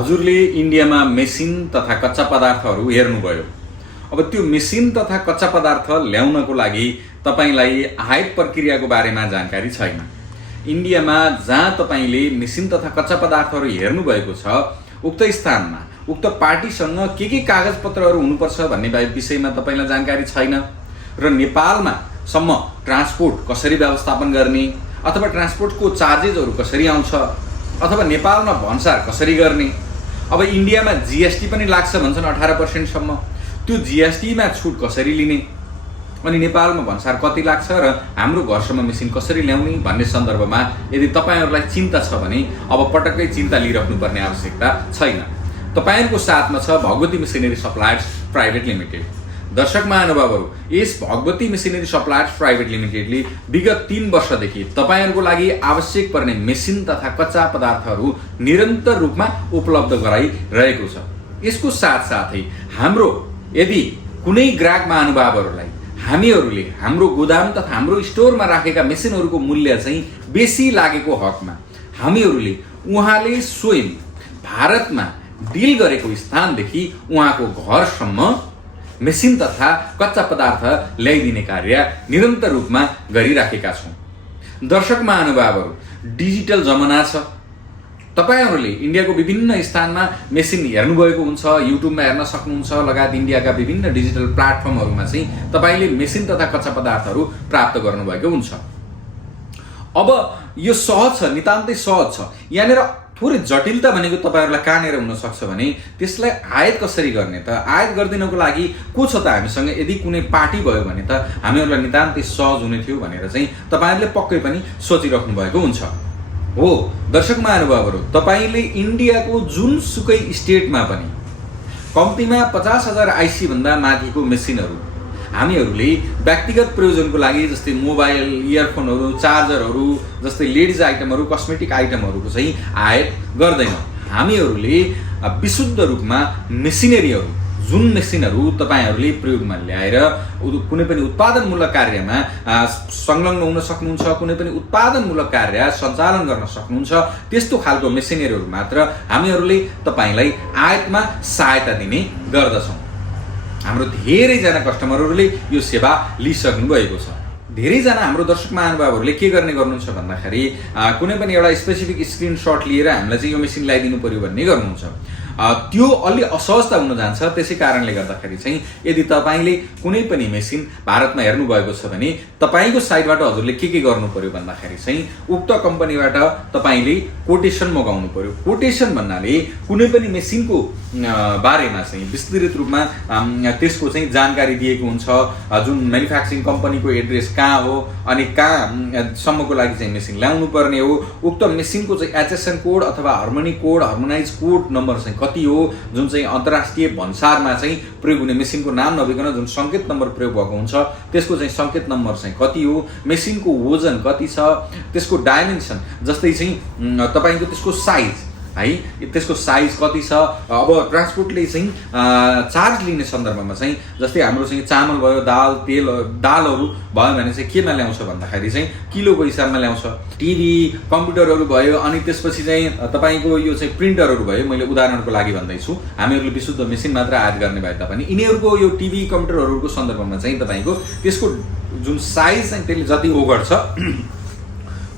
हजुरले इन्डियामा मेसिन तथा कच्चा पदार्थहरू हेर्नुभयो। अब त्यो मेसिन तथा कच्चा पदार्थ ल्याउनको लागि तपाईलाई आयात प्रक्रियाको बारेमा जानकारी छैन। इन्डियामा जहाँ तपाईले मेसिन तथा कच्चा पदार्थहरू हेर्नुभएको छ, उक्त स्थानमा उक्त पार्टीसँग के कागजपत्रहरू हुनुपर्छ भन्ने विषयमा तपाईलाई जानकारी छैन र नेपालमा सम्म ट्रान्सपोर्ट कसरी व्यवस्थापन गर्ने अथवा ट्रान्सपोर्टको चार्जेसहरू कसरी आउँछ अथवा नेपालमा भन्सार कसरी गर्ने। अब इन्डियामा जीएसटी पनि लाग्छ भन्छन् 18% सम्म, त्यो जीएसटीमा छुट कसरी लिने अनि नेपालमा भन्सार कति लाग्छ र हाम्रो घरसम्म मेसिन कसरी ल्याउने भन्ने सन्दर्भमा यदि तपाईहरुलाई चिन्ता छ भने अब पटक्कै चिन्ता लिइराख्नुपर्ने आवश्यकता छैन। तपाईहरुको साथमा छ Bhagwati machinery suppliers private limited. दर्शक महानुभावहरू, यस भगवती मेसिनरी सप्लायर्स प्राइभेट लिमिटेडले विगत 3 वर्षदेखि तपाईहरुको लागि आवश्यक पर्ने मेसिन तथा कच्चा पदार्थहरू निरन्तर रूपमा उपलब्ध गराइरहेको छ। यसको साथसाथै हाम्रो यदि कुनै ग्राहक महानुभावहरूलाई हामीहरूले हाम्रो गोदाम तथा हाम्रो स्टोरमा राखेका मेसिनहरूको मूल्य चाहिँ बेसी लागेको हकमा हामीहरूले उहाँले स्वयं भारतमा डिल गरेको स्थानदेखि उहाँको घरसम्म मेसिन तथा कच्चा पदार्थ ल्याइदिने कार्य निरन्तर रूपमा गरिराखेका छौं। दर्शक महानुभावहरू, डिजिटल जमाना छ। तपाईहरुले इन्डियाको विभिन्न स्थानमा मेसिन हेर्नुभएको हुन्छ, युट्युबमा हेर्न सक्नुहुन्छ, लगायत इन्डियाका विभिन्न डिजिटल प्लेटफर्महरुमा चाहिँ तपाईले मेसिन तथा कच्चा पदार्थहरू प्राप्त गर्नुभएको हुन्छ। अब यो सहज छ, नितान्तै सहज छ। यहाँनिर थोरै जटिलता भनेको तपाईहरुलाई कहाँनिर हुन सक्छ भने त्यसलाई आयात कसरी गर्ने त, आयात गर्दिनको लागि को छ त हामीसँग, यदि कुनै पार्टी भयो भने त हामीहरुलाई नितान्तै सहज हुने थियो भनेर चाहिँ तपाईहरुले पक्कै पनि सोचिराख्नु भएको हुन्छ। हो दर्शक महानुभावहरू, तपाईले इन्डियाको जुनसुकै स्टेटमा पनि कम्तीमा 50,000 आइसी भन्दा माथिको मेसिनहरू हामीहरूले व्यक्तिगत प्रयोजनको लागि जस्तै मोबाइल, इयरफोनहरू, चार्जरहरू जस्तै लेडिज आइटमहरू, कस्मेटिक आइटमहरूको चाहिँ आयात गर्दैनौँ। हामीहरूले विशुद्ध रूपमा मेसिनरीहरू, जुन मेसिनहरू तपाईहरुले प्रयोगमा ल्याएर कुनै पनि उत्पादनमूलक कार्यमा संलग्न हुन सक्नुहुन्छ, कुनै पनि उत्पादनमूलक कार्य सञ्चालन गर्न सक्नुहुन्छ, त्यस्तो खालको मेसिनरीहरू मात्र हामीहरूले तपाईलाई आयातमा सहायता दिने गर्दछौँ। हाम्रो धेरैजना कस्टमरहरूले यो सेवा लिइसक्नु भएको छ। धेरैजना हाम्रो दर्शक महानुभावहरूले के गर्ने गर्नुहुन्छ भन्दाखेरि कुनै पनि एउटा स्पेसिफिक स्क्रिनशट लिएर हामीलाई चाहिँ यो मेसिन ल्याइदिनु पर्यो भन्ने गर्नुहुन्छ। त्यो अलि असहजता हुन जान्छ। त्यसै कारणले गर्दाखेरि चाहिँ यदि तपाईले कुनै पनि मेसिन भारतमा हेर्नु भएको छ भने तपाईको साइडबाट हजुरले के गर्नु पर्यो भन्दाखेरि चाहिँ उक्त कम्पनीबाट तपाईले कोटेसन मगाउनु पर्यो। कोटेसन भन्नाले कुनै पनि मेसिनको बारेमा चाहिँ विस्तृत रूपमा त्यसको चाहिँ जानकारी दिएको हुन्छ, जुन म्यानुफ्याक्चरिङ कम्पनीको एड्रेस कहाँ हो अनि कहाँसम्मको लागि चाहिँ मेसिन ल्याउनु पर्ने हो, उक्त मेसिनको चाहिँ एचएसएन कोड अथवा harmony code, harmonise code number चाहिँ कति हो, जुन चाहिँ अन्तर्राष्ट्रिय भन्सारमा चाहिँ प्रयोग हुने मेसिनको नाम नभइकन जुन संकेत नम्बर प्रयोग भएको हुन्छ त्यसको चाहिँ संकेत नम्बर चाहिँ कति हो, मेसिनको वजन कति छ, त्यसको डाइमेन्सन जस्तै चाहिँ तपाईको त्यसको साइज है, त्यसको साइज कति छ। अब ट्रान्सपोर्टले चाहिँ चार्ज लिने सन्दर्भमा चाहिँ जस्तै हाम्रो चाहिँ चामल भयो, दाल, तेल, दालहरू भयो भने चाहिँ केमा ल्याउँछ भन्दाखेरि चाहिँ किलोको हिसाबमा ल्याउँछ। टिभी, कम्प्युटरहरू भयो अनि त्यसपछि चाहिँ तपाईको यो चाहिँ प्रिन्टरहरू भयो। मैले उदाहरणको लागि भन्दैछु, हामीहरूले विशुद्ध मेसिन मात्र आयात गर्ने भए तापनि यिनीहरूको यो टिभी, कम्प्युटरहरूको सन्दर्भमा चाहिँ तपाईको त्यसको जुन साइज चाहिँ त्यसले जति ओगट्छ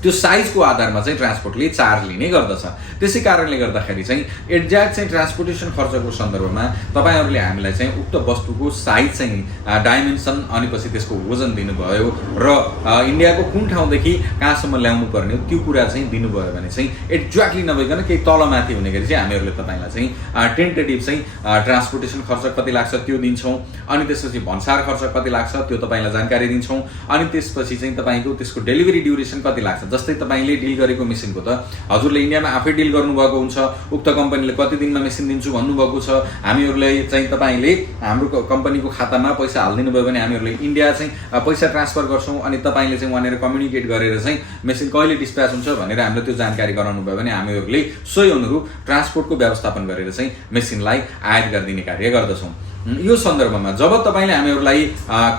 त्यो साइजको आधारमा चाहिँ ट्रान्सपोर्टले चार्ज लिने गर्दछ। त्यसै कारणले गर्दाखेरि चाहिँ एक्ज्याक्ट चाहिँ ट्रान्सपोर्टेसन खर्चको सन्दर्भमा तपाईहरुले हामीलाई चाहिँ उक्त वस्तुको साइज चाहिँ डाइमेन्सन अनि पछि त्यसको वजन दिनुभयो र इन्डियाको कुन ठाउँदेखि कहाँसम्म ल्याउनु पर्ने हो त्यो कुरा चाहिँ दिनुभयो भने चाहिँ एक्ज्याक्टली नभइकन केही तलमाथि हुने गरी चाहिँ हामीहरूले तपाईलाई चाहिँ टेन्टेटिभ चाहिँ ट्रान्सपोर्टेसन खर्च कति लाग्छ त्यो दिन्छौँ। अनि त्यसपछि भन्सार खर्च कति लाग्छ त्यो तपाईलाई जानकारी दिन्छौँ। अनि त्यसपछि चाहिँ तपाईको त्यसको डेलिभरी ड्युरेसन कति लाग्छ। जस्तै तपाईले डिल गरेको मेसिनको त हजुरले इन्डियामा आफै डिल गर्नुभएको हुन्छ, उक्त कम्पनीले कति दिनमा मेसिन दिन्छु भन्नुभएको छ। हामीहरूले चाहिँ तपाईले हाम्रो कम्पनीको खातामा पैसा हालिदिनु भयो भने हामीहरूले इन्डिया चाहिँ पैसा ट्रान्सफर गर्छौँ अनि तपाईले चाहिँ वहाँनिर कम्युनिकेट गरेर चाहिँ मेसिन कहिले डिस्प्याच हुन्छ भनेर हामीलाई त्यो जानकारी गराउनु भयो भने हामीहरूले सोही अनुरूप ट्रान्सपोर्टको व्यवस्थापन गरेर चाहिँ मेसिनलाई आयात गरिदिने कार्य गर्दछौँ। यो सन्दर्भमा जब तपाईले हामीहरूलाई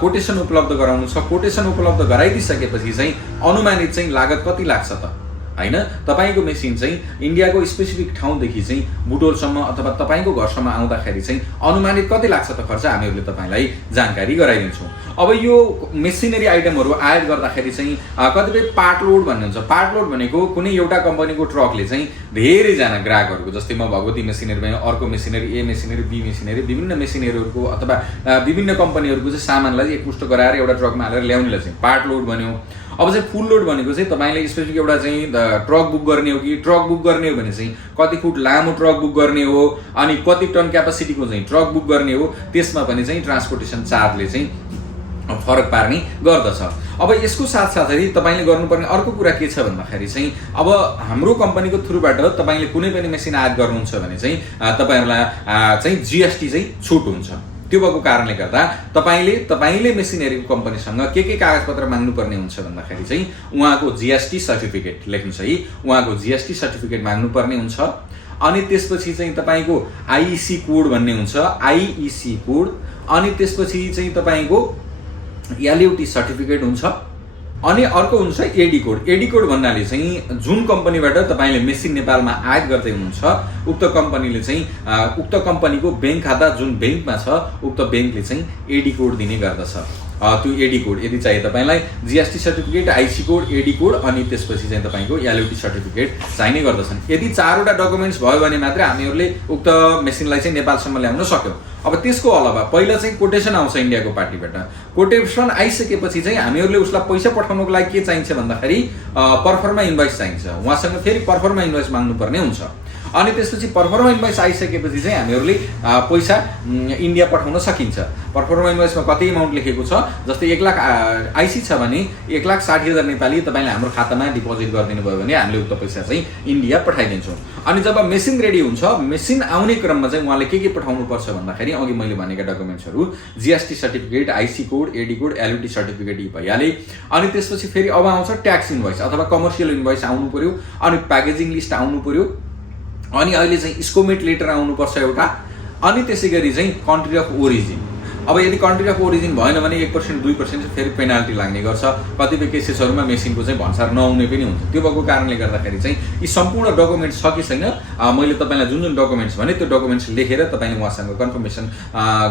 कोटेसन उपलब्ध गराउनु छ, कोटेसन उपलब्ध गराइदिसकेपछि चाहिँ अनुमानित चाहिँ लागत कति लाग्छ त हैन। तपाईको मेसिन चाहिँ इन्डियाको स्पेसिफिक ठाउँदेखि चाहिँ बुटोलसम्म अथवा तपाईको घरसम्म आउँदाखेरि चाहिँ अनुमानित कति लाग्छ त खर्च हामीहरूले तपाईलाई जानकारी गराइदिन्छौँ। अब यो मेसिनरी आइटमहरू आयात गर्दाखेरि चाहिँ कतिपय पार्ट लोड भन्ने हुन्छ। पार्ट लोड भनेको कुनै एउटा कम्पनीको ट्रकले चाहिँ धेरैजना ग्राहकहरूको, जस्तै म भगवती मेसिनरीमा अर्को machinery, A machinery, B machinery, विभिन्न मेसिनरीहरूको अथवा विभिन्न कम्पनीहरूको चाहिँ सामानलाई एकमुष्ट गराएर एउटा ट्रकमा हालेर ल्याउनेलाई चाहिँ पार्ट लोड भन्यो। अब चाहिँ फुल लोड भनेको चाहिँ तपाईँले स्पेसिफिक एउटा चाहिँ ट्रक बुक गर्ने हो कि ट्रक बुक गर्ने हो भने चाहिँ कति फुट लामो ट्रक बुक गर्ने हो अनि कति टन क्यापासिटीको चाहिँ ट्रक बुक गर्ने हो, त्यसमा पनि चाहिँ ट्रान्सपोर्टेसन चार्जले चाहिँ फरक पार्ने गर्दछ। अब यसको साथसाथै तपाईँले गर्नुपर्ने अर्को कुरा के छ भन्दाखेरि चाहिँ अब हाम्रो कम्पनीको थ्रुबाट तपाईँले कुनै पनि मेसिन आयात गर्नुहुन्छ भने चाहिँ तपाईँहरूलाई चाहिँ जिएसटी चाहिँ छुट हुन्छ। त्यो भएको कारणले गर्दा तपाईँले मेसिनरीको कम्पनीसँग के कागजपत्र माग्नुपर्ने हुन्छ भन्दाखेरि चाहिँ उहाँको जिएसटी सर्टिफिकेट लेख्नुहोस् है, उहाँको जिएसटी सर्टिफिकेट माग्नुपर्ने हुन्छ। अनि त्यसपछि चाहिँ तपाईँको आइइसी कोड भन्ने हुन्छ, आइइसी कोड। अनि त्यसपछि चाहिँ तपाईँको एलयुटी सर्टिफिकेट हुन्छ। अनि अर्को हुन्छ एडी कोड। एडी कोड भन्नाले चाहिँ जुन कम्पनीबाट तपाईँले मेसिन नेपालमा आयात गर्दै हुनुहुन्छ उक्त कम्पनीले चाहिँ उक्त कम्पनीको ब्याङ्क खाता जुन ब्याङ्कमा छ उक्त ब्याङ्कले चाहिँ एडी कोड दिने गर्दछ। त्यो एडी कोड यदि चाहिए तपाईँलाई जिएसटी सर्टिफिकेट, आइसी कोड, एडी कोड अनि त्यसपछि चाहिँ तपाईँको एलयुटी सर्टिफिकेट चाहिने गर्दछन्। यदि 4वटा डकुमेन्ट्स भयो भने मात्रै हामीहरूले उक्त मेसिनलाई चाहिँ नेपालसम्म ल्याउन सक्यौँ। अब त्यसको अलावा पहिला चाहिँ कोटेसन आउँछ इन्डियाको पार्टीबाट। कोटेसन आइसकेपछि चाहिँ हामीहरूले उसलाई पैसा पठाउनको लागि के चाहिन्छ भन्दाखेरि पर्फर्मा इन्भोइस चाहिन्छ। उहाँसँग फेरि पर्फर्मा इन्भोइस माग्नुपर्ने हुन्छ। अनि त्यसपछि पर्फर्मा इन्भोइस आइसकेपछि चाहिँ हामीहरूले पैसा इन्डिया पठाउन सकिन्छ। पर्फर्मा इन्भोइसमा कति अमाउन्ट लेखेको छ, जस्तै 1 लाख आइसी छ भने 1,60,000 नेपाली तपाईँले हाम्रो खातामा डिपोजिट गरिदिनु भयो भने हामीले उक्त पैसा चाहिँ इन्डिया पठाइदिन्छौँ। अनि जब मेसिन रेडी हुन्छ, मेसिन आउने क्रममा चाहिँ उहाँले के पठाउनु पर्छ भन्दाखेरि अघि मैले भनेका डकुमेन्ट्सहरू जिएसटी सर्टिफिकेट, आइसी code, AD code, LUT certificate यी भइहाले। अनि त्यसपछि फेरि अब आउँछ ट्याक्स इन्भोइस अथवा कमर्सियल इन्भोइस आउनु पर्यो। अनि प्याकेजिङ लिस्ट आउनु पर्यो। अनि अहिले चाहिँ स्कोमेट लेटर आउनुपर्छ एउटा। अनि त्यसै गरी चाहिँ कन्ट्री अफ ओरिजिन। अब यदि कन्ट्री अफ ओरिजिन भएन भने 1% 2% फेरि पेनाल्टी लाग्ने गर्छ। कतिपय केसेसहरूमा मेसिनको चाहिँ भन्सार नहुने पनि हुन्छ। त्यो भएको कारणले गर्दाखेरि चाहिँ यी सम्पूर्ण डकुमेन्ट्स छ कि छैन, मैले तपाईँलाई जुन डकुमेन्ट्स भने त्यो डकुमेन्ट्स लेखेर तपाईँले उहाँसँग कन्फर्मेसन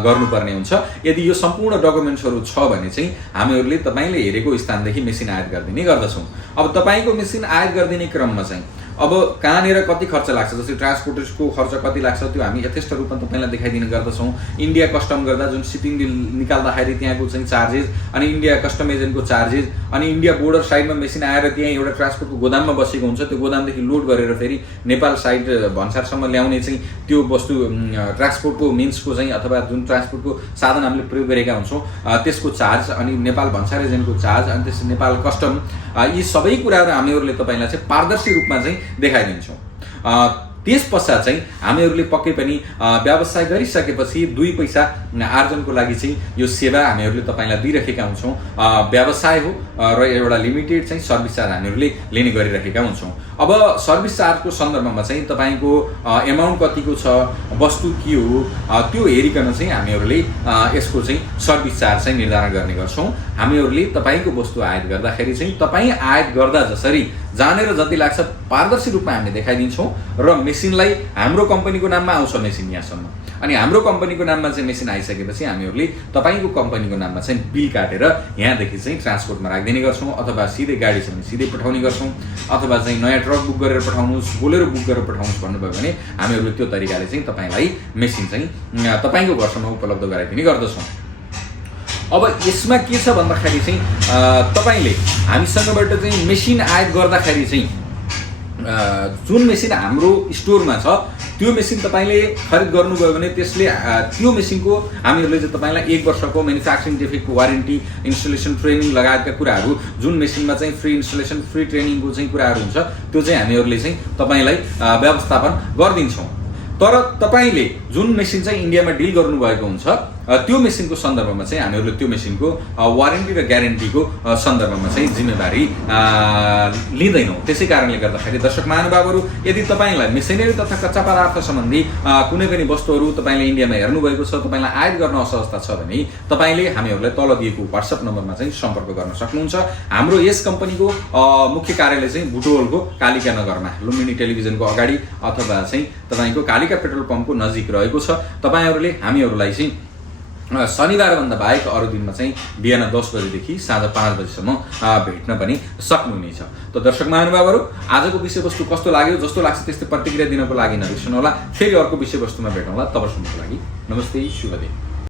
गर्नुपर्ने हुन्छ। यदि यो सम्पूर्ण डकुमेन्ट्सहरू छ भने चाहिँ हामीहरूले तपाईँले हेरेको स्थानदेखि मेसिन आयात गरिदिने गर्दछौँ। अब तपाईँको मेसिन आयात गरिदिने क्रममा चाहिँ अब कहाँनिर कति खर्च लाग्छ, जस्तै ट्रान्सपोर्टेसनको खर्च कति लाग्छ त्यो हामी यथेष्ट रूपमा तपाईँलाई देखाइदिने गर्दछौँ। इन्डिया कस्टम गर्दा जुन सिपिङ बिल निकाल्दाखेरि त्यहाँको चाहिँ चार्जेस, अनि इन्डिया कस्टम एजेन्टको चार्जेस, अनि इन्डिया बोर्डर साइडमा मेसिन आएर त्यहाँ एउटा ट्रान्सपोर्टको गोदाममा बसेको हुन्छ, त्यो गोदामदेखि लोड गरेर फेरि नेपाल साइड भन्सारसम्म ल्याउने चाहिँ त्यो वस्तु ट्रान्सपोर्टको मिन्सको चाहिँ अथवा जुन ट्रान्सपोर्टको साधन हामीले प्रयोग गरेका हुन्छौँ त्यसको चार्ज, अनि नेपाल भन्सार एजेन्टको चार्ज, अनि त्यसपछि नेपाल कस्टम, यी सबै कुराहरू हामीहरूले तपाईँलाई चाहिँ पारदर्शी रूपमा चाहिँ देखाइदिन्छौँ। त्यस पश्चात चाहिँ हामीहरूले पक्कै पनि व्यवसाय गरिसकेपछि 2 पैसा आर्जनको लागि चाहिँ यो सेवा हामीहरूले तपाईँलाई दिइरहेका हुन्छौँ। व्यवसाय हो र एउटा लिमिटेड चाहिँ सर्भिस चार्ज हामीहरूले लिने गरिरहेका हुन्छौँ। अब सर्भिस चार्जको सन्दर्भमा चाहिँ तपाईँको एमाउन्ट कतिको छ, वस्तु के हो, त्यो हेरिकन चाहिँ हामीहरूले यसको चाहिँ सर्भिस चार्ज चाहिँ निर्धारण गर्ने गर्छौँ। हामीहरूले तपाईँको वस्तु आयात गर्दाखेरि चाहिँ तपाईँ आयात गर्दा जसरी जानेर जति लाग्छ पारदर्शी रूपमा हामीले देखाइदिन्छौँ र मेसिनलाई हाम्रो कम्पनीको नाममा आउँछ मेसिन यहाँसम्म। अनि हाम्रो कम्पनीको नाममा चाहिँ मेसिन आइसकेपछि हामीहरूले तपाईँको कम्पनीको नाममा चाहिँ बिल काटेर यहाँदेखि चाहिँ ट्रान्सपोर्टमा राखिदिने गर्छौँ, अथवा सिधै गाडी छ भने सिधै पठाउने गर्छौँ, अथवा चाहिँ नयाँ ट्रक बुक गरेर पठाउनुहोस्, बोलेरो बुक गरेर पठाउनुहोस् भन्नुभयो भने हामीहरूले त्यो तरिकाले चाहिँ तपाईँलाई मेसिन चाहिँ तपाईँको घरसम्म उपलब्ध गराइदिने गर्दछौँ। अब यसमा के छ भन्दाखेरि चाहिँ तपाईँले हामीसँगबाट चाहिँ मेसिन आयात गर्दाखेरि चाहिँ जुन मेसिन हाम्रो स्टोरमा छ त्यो मेसिन तपाईँले खरिद गर्नुभयो भने त्यसले त्यो मेसिनको हामीहरूले चाहिँ तपाईँलाई 1 वर्षको म्यानुफ्याक्चरिङ डिफेक्टको वारेन्टी, इन्स्टलेसन, ट्रेनिङ लगायतका कुराहरू, जुन मेसिनमा चाहिँ फ्री इन्स्टलेसन, फ्री ट्रेनिङको चाहिँ कुराहरू हुन्छ त्यो चाहिँ हामीहरूले चाहिँ तपाईँलाई व्यवस्थापन गरिदिन्छौँ। तर तपाईँले जुन मेसिन चाहिँ इन्डियामा डिल गर्नुभएको हुन्छ त्यो मेसिनको सन्दर्भमा चाहिँ हामीहरूले त्यो मेसिनको वारेन्टी र ग्यारेन्टीको सन्दर्भमा चाहिँ जिम्मेवारी लिँदैनौँ। त्यसै कारणले गर्दाखेरि दर्शक महानुभावहरू, यदि तपाईँलाई मेसिनरी तथा कच्चा पदार्थ सम्बन्धी कुनै पनि वस्तुहरू तपाईँले इन्डियामा हेर्नुभएको छ, तपाईँलाई आयात गर्न असहजता छ भने तपाईँले हामीहरूलाई तल दिएको WhatsApp नम्बरमा चाहिँ सम्पर्क गर्न सक्नुहुन्छ। हाम्रो यस कम्पनीको मुख्य कार्यालय चाहिँ बुटवलको कालिका नगरमा लुम्बिनी टेलिभिजनको अगाडि अथवा चाहिँ तपाईँको कालिका पेट्रोल पम्पको नजिक रहेको छ। तपाईँहरूले हामीहरूलाई चाहिँ शनिबारभन्दा बाहेक अरू दिनमा चाहिँ बिहान 10 बजेदेखि साँझ 5 बजीसम्म भेट्न पनि सक्नुहुनेछ। त दर्शक महानुभावहरू, आजको विषयवस्तु कस्तो लाग्यो? जस्तो लाग्छ त्यस्तै प्रतिक्रिया दिनको लागि नबिर्सनुहोला। फेरि अर्को विषयवस्तुमा भेटौँला। तबसम्मको लागि नमस्ते, शुभ दिन।